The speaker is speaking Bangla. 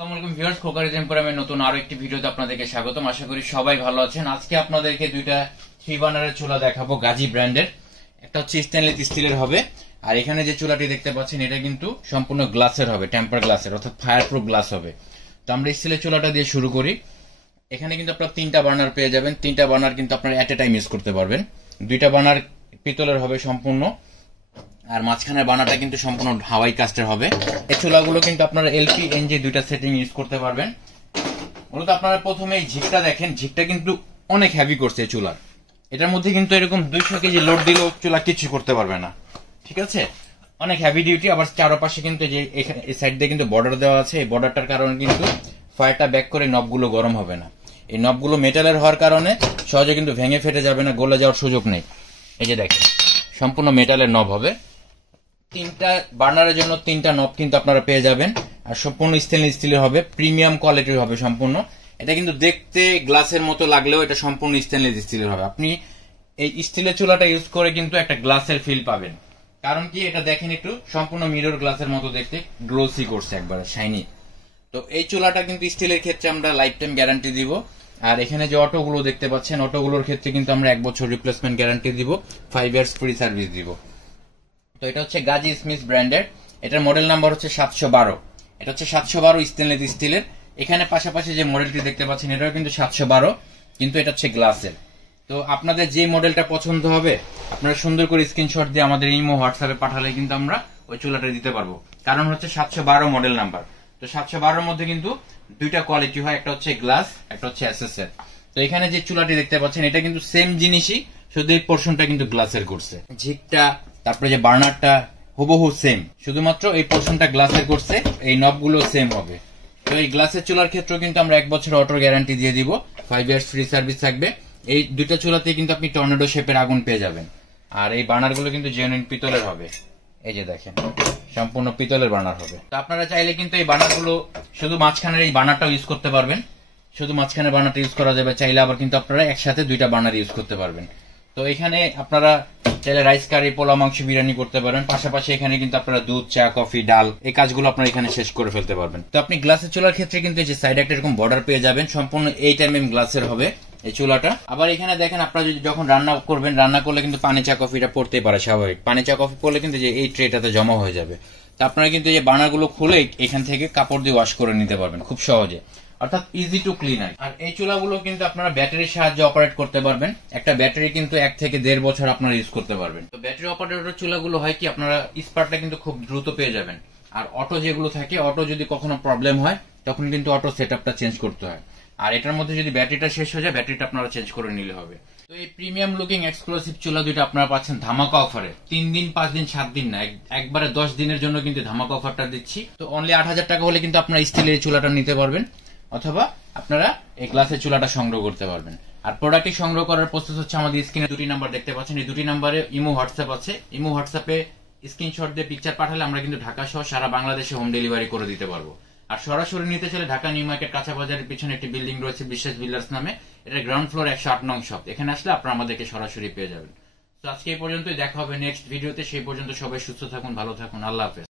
আসসালামু আলাইকুম ভিউয়ার্স, খোকার টেম্পোরামের নতুন আরো একটি ভিডিওতে আপনাদেরকে স্বাগতম। আশা করি সবাই ভালো আছেন। আজকে আপনাদেরকে দুইটা 3 বার্নারের চুলা দেখাবো গাজী ব্র্যান্ডের। একটা হচ্ছে স্টেনলেস স্টিলের হবে, আর এখানে যে চুলাটি দেখতে পাচ্ছেন এটা কিন্তু সম্পূর্ণ গ্লাসের হবে, টেম্পার গ্লাসের অর্থাৎ ফায়ার প্রুফ গ্লাস হবে। তো আমরা স্টিলের চুলাটা দিয়ে শুরু করি। এখানে কিন্তু আপনারা 3টা বার্নার পেয়ে যাবেন। 3টা বার্নার কিন্তু আপনারা এট এ টাইম ইউজ করতে পারবেন। 2টা বার্নার পিতলের হবে সম্পূর্ণ, আর মাঝখানের বানাটা কিন্তু সম্পূর্ণ হাওয়াই কাস্টের হবে। এই চুলাগুলো কিন্তু আপনারা এলপি এনজি দুইটা সেটিং ইউজ করতে পারবেন। মূলত আপনারা প্রথমে এই ঝিকটা দেখেন, ঝিকটা কিন্তু অনেক হেভি করছে চুলার। এটার মধ্যে কিন্তু এরকম 200 কেজি লোড দিলেও চুলা কিছু করতে পারবে না, ঠিক আছে? অনেক হেভি ডিউটি। আবার চারপাশে কিন্তু যে এই সাইড দিয়ে কিন্তু বর্ডার দেওয়া আছে, এই বর্ডারটার কারণে কিন্তু ফায়ারটা ব্যাক করে নবগুলো গরম হবে না। এই নবগুলো মেটালের হওয়ার কারণে সহজে কিন্তু ভেঙে ফেটে যাবে না, গলে যাওয়ার সুযোগ নেই। এই যে দেখেন, সম্পূর্ণ মেটালের নব হবে। 3টা বার্নারের জন্য 3টা নব কিন্তু আপনারা পেয়ে যাবেন, আর সম্পূর্ণ স্টেনলেস স্টিলের হবে, প্রিমিয়াম কোয়ালিটির হবে সম্পূর্ণ। এটা কিন্তু দেখতে গ্লাসের মতো লাগলেও এটা সম্পূর্ণ স্টেনলেস স্টিলের হবে। আপনি এই স্টিলের চুলাটা ইউজ করে কিন্তু একটা গ্লাসের ফিল পাবেন। কারণ কি, এটা দেখেন একটু সম্পূর্ণ মিরর গ্লাসের মতো দেখতে, গ্লোসি করছে, একবার শাইনি। তো এই চুলাটা কিন্তু স্টিলের ক্ষেত্রে আমরা লাইফ টাইম গ্যারান্টি দিব। আর এখানে যে অটোগুলো দেখতে পাচ্ছেন, অটোগুলোর ক্ষেত্রে কিন্তু আমরা 1 বছর রিপ্লেসমেন্ট গ্যারান্টি দিব, 5 ইয়ার্স ফ্রি সার্ভিস দিব। তো এটা হচ্ছে গাজী স্মিথ ব্র্যান্ডের, এটার মডেল নাম্বার হচ্ছে 712। এটা হচ্ছে 712 স্টেনলেস স্টিলের। এখানে পাশাপাশি যে মডেলটি দেখতে পাচ্ছেন এটাও কিন্তু 712, কিন্তু এটা হচ্ছে গ্লাসের। তো আপনাদের যে মডেলটা পছন্দ হবে আপনারা সুন্দর করে স্ক্রিনশট দিয়ে আমাদের ইমো হোয়াটসঅ্যাপে পাঠালে কিন্তু আমরা ওই চুলাটা দিতে পারবো। কারণ হচ্ছে 712 মডেল নাম্বার। তো 712 মধ্যে কিন্তু 2টা কোয়ালিটি হয়, একটা হচ্ছে গ্লাস, একটা হচ্ছে এসএসএর। তো এখানে যে চুলাটি দেখতে পাচ্ছেন এটা কিন্তু সেম জিনিসই, শুধু এই পোর্শনটা কিন্তু গ্লাসের করছে। ঝিকটা, তারপরে যে বার্নারটা হুবহু সেম, শুধুমাত্র এই পোর্শনটা গ্লাসের করছে, এই নবগুলো সেম হবে। তো এই গ্লাসের চুলার ক্ষেত্রেও কিন্তু আমরা 1 বছর অটো গ্যারান্টি দিয়ে দিব, 5 ইয়ার্স ফ্রি সার্ভিস থাকবে। এই 2টা চুলাতে কিন্তু আপনি টর্নেডো শেপের আগুন পেয়ে যাবেন। আর এই বার্নারগুলো কিন্তু জেনুইন পিতলের হবে। এই যে দেখেন, সম্পূর্ণ পিতলের বার্নার হবে। তো আপনারা চাইলে কিন্তু এই বার্নারগুলো শুধু মাঝখানের এই বার্নারটাও ইউজ করতে পারবেন, শুধু মাঝখানের বার্নারটা ইউজ করা যাবে। চাইলে আবার কিন্তু আপনারা একসাথে 2টা বার্নার ইউজ করতে পারবেন। তো এখানে আপনারা চাইলে রাইস কারি, পোলা মাংস, বিরিয়ানি করতে পারেন। পাশাপাশি এখানে কিন্তু আপনারা দুধ, চা, কফি, ডাল, এই কাজগুলো আপনারা এখানে শেষ করে ফেলতে পারবেন। তো আপনি গ্লাসের চুলার ক্ষেত্রে কিন্তু যে সাইডে একটা এরকম বর্ডার পেয়ে যাবেন, সম্পূর্ণ 8mm গ্লাসের হবে এই চুলাটা। আবার এখানে দেখেন, আপনারা যখন রান্না করবেন, রান্না করলে কিন্তু পানি, চা, কফিটা পড়তেই পারে স্বাভাবিক। পানি, চা, কফি পড়লে কিন্তু যে এই ট্রেটাতে জমা হয়ে যাবে। তো আপনারা কিন্তু এই বার্নারগুলো খুলে এখান থেকে কাপড় দিয়ে ওয়াশ করে নিতে পারবেন খুব সহজে, অর্থাৎ ইজি টু ক্লিন। আর এই চুলাগুলো কিন্তু আপনারা ব্যাটারির সাহায্যে অপারেট করতে পারবেন। একটা ব্যাটারি কিন্তু 1 থেকে 1.5 বছর আপনারা ইউজ করতে পারবেন। তো ব্যাটারি অপারেটর চুলাগুলো হয় কি, আপনারা স্পার্কটা কিন্তু খুব দ্রুত পেয়ে যাবেন। আর অটো যেগুলো থাকে, অটো যদি কখনো প্রবলেম হয় তখন কিন্তু অটো সেটআপটা চেঞ্জ করতে হয়। আর এটার মধ্যে যদি ব্যাটারিটা শেষ হয়ে যায়, ব্যাটারিটা আপনারা চেঞ্জ করে নিলে হবে। তো এই প্রিমিয়াম লুকিং এক্সক্লুসিভ চুলা দুইটা আপনারা পাচ্ছেন ধামাকা অফারে। 3 দিন, 5 দিন, 7 দিন না, একবারে 10 দিনের জন্য কিন্তু ধামাকা অফারটা দিচ্ছি। তো অনলি 8000 টাকা হলে কিন্তু আপনারা স্টিলের চুলাটা নিতে পারবেন, অথবা আপনারা এই গ্লাসের চুলাটা সংগ্রহ করতে পারবেন। আর প্রোডাক্টটি সংগ্রহ করার প্রসেস হচ্ছে, আমাদের স্ক্রিনে 2টি নাম্বার দেখতে পাচ্ছেন, এই 2টি নাম্বারে ইমো হোয়াটসঅ্যাপ আছে। ইমো হোয়াটসঅ্যাপে স্ক্রিনশট দিয়ে পিকচার পাঠালে আমরা কিন্তু ঢাকা সহ সারা বাংলাদেশে হোম ডেলিভারি করে দিতে পারবো। আর সরাসরি নিতে চাইলে ঢাকা নিউ মার্কেট কাঁচা বাজারের পিছনে একটি বিল্ডিং রয়েছে, বিশ্বাস বিল্ডার্স নামে। এটা গ্রাউন্ড ফ্লোর 108 নং শপ। এখানে আসলে আপনারা আমাদেরকে সরাসরি পেয়ে যাবেন। তো আজকে এই পর্যন্তই, দেখা হবে নেক্সট ভিডিওতে। সেই পর্যন্ত সবাই সুস্থ থাকুন, ভালো থাকুন, আল্লাহ হাফেজ।